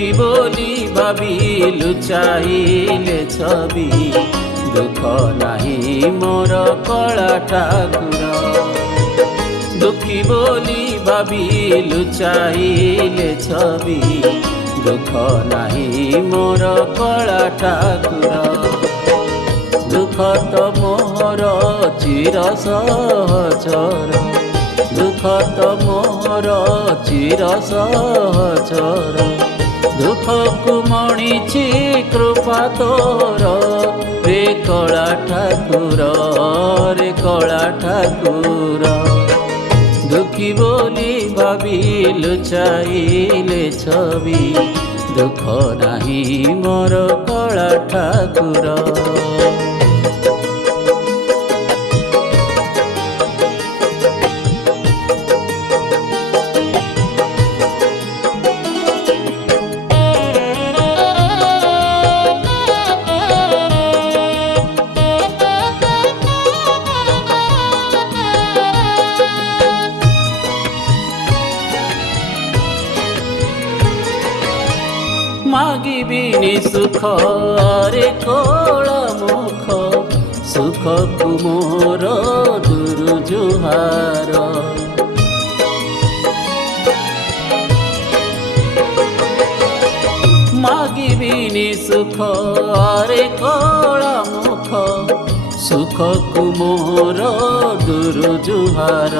दुखी बोली भाभी लुचाइले छवि दुख नहीं मोर कला ठाकुर दुखी बोली भाभी लुचाइले छवि दुख नहीं मोर कला ठाकुर दुख तो मोर चिर सहचर दुख तो मोर चिर सहचर दुख को मणिछि कृपा तोर रे कला ठाकुर रे कला ठाकुर दुखी बोली भाभी लुचाइले छवि दुख नहीं मोर कला ठाकुर मागिबिनी सुख रे कला मुख सुख कुमोर दुरु जुहार मागिबिनी सुख रे कला मुख सुख कुमोर दुरु जुहार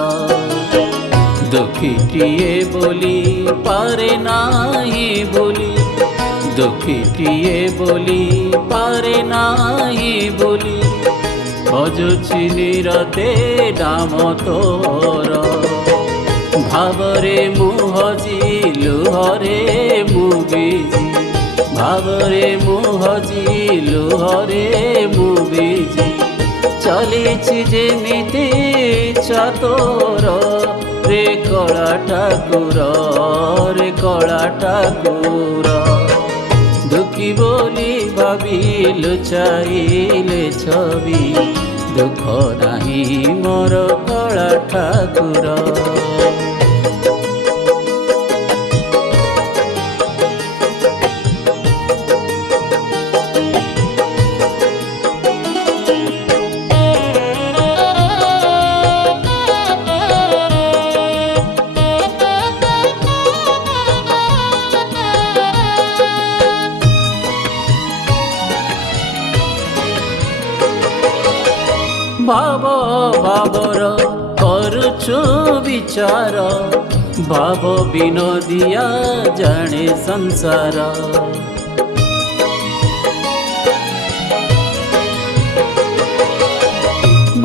दुखीटिए बोली पारे नाही बोली दुखीटिए बोली पारे नाही बोली भजुछि निरते नाम तोर भावरे मुहजी लुहरे मुबिजी भावरे मुहजी लुहरे मुबिजी चलीछि जेमिति इच्छा तोर रे कला ठाकुर रे कला ठाकुर दुखी बोली भाभी लुचाइले छवि दुख नहीं मोर कला ठाकुर भाव भावर करुछु विचार भाव विनोदिया जाने संसार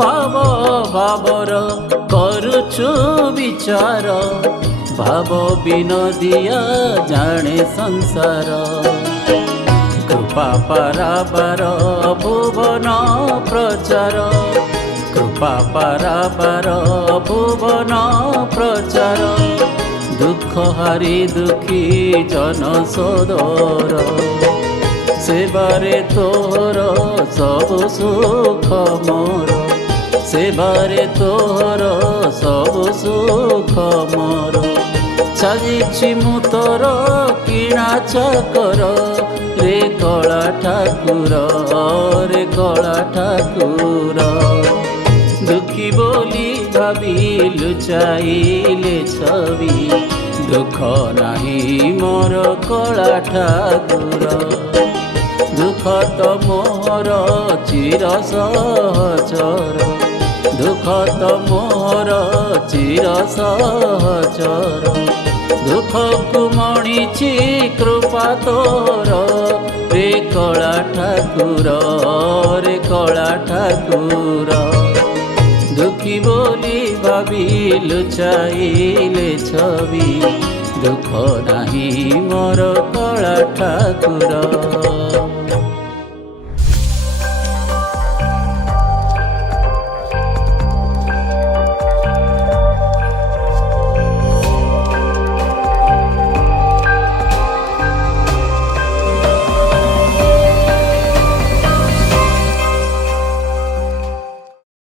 भाव भावर करुछु विचार भाव विनोदिया जाने संसार कृपा पाराबार भुवन प्रचार कृपा पाराबार भुवन प्रचार दुख हारी दुखी जन सदर सेबारे तोर सब सुख मोर सेबारे तोर सब सुख मोर साजिछि मु तोर किणा चकर रे कला ठाकुर रे कला ठाकुर दुखी बोली भाभी लुचाइले छवि दुख नहीं मोर कला ठाकुर दुख तो मोर चिर सहचर दुख तो मोर चिर सहचर दुख को मणिछि कृपा तोर रे कला ठाकुर रे कला ठाकुर दुखी बोली भाभी लुचाइले छवि दुख नहीं मोर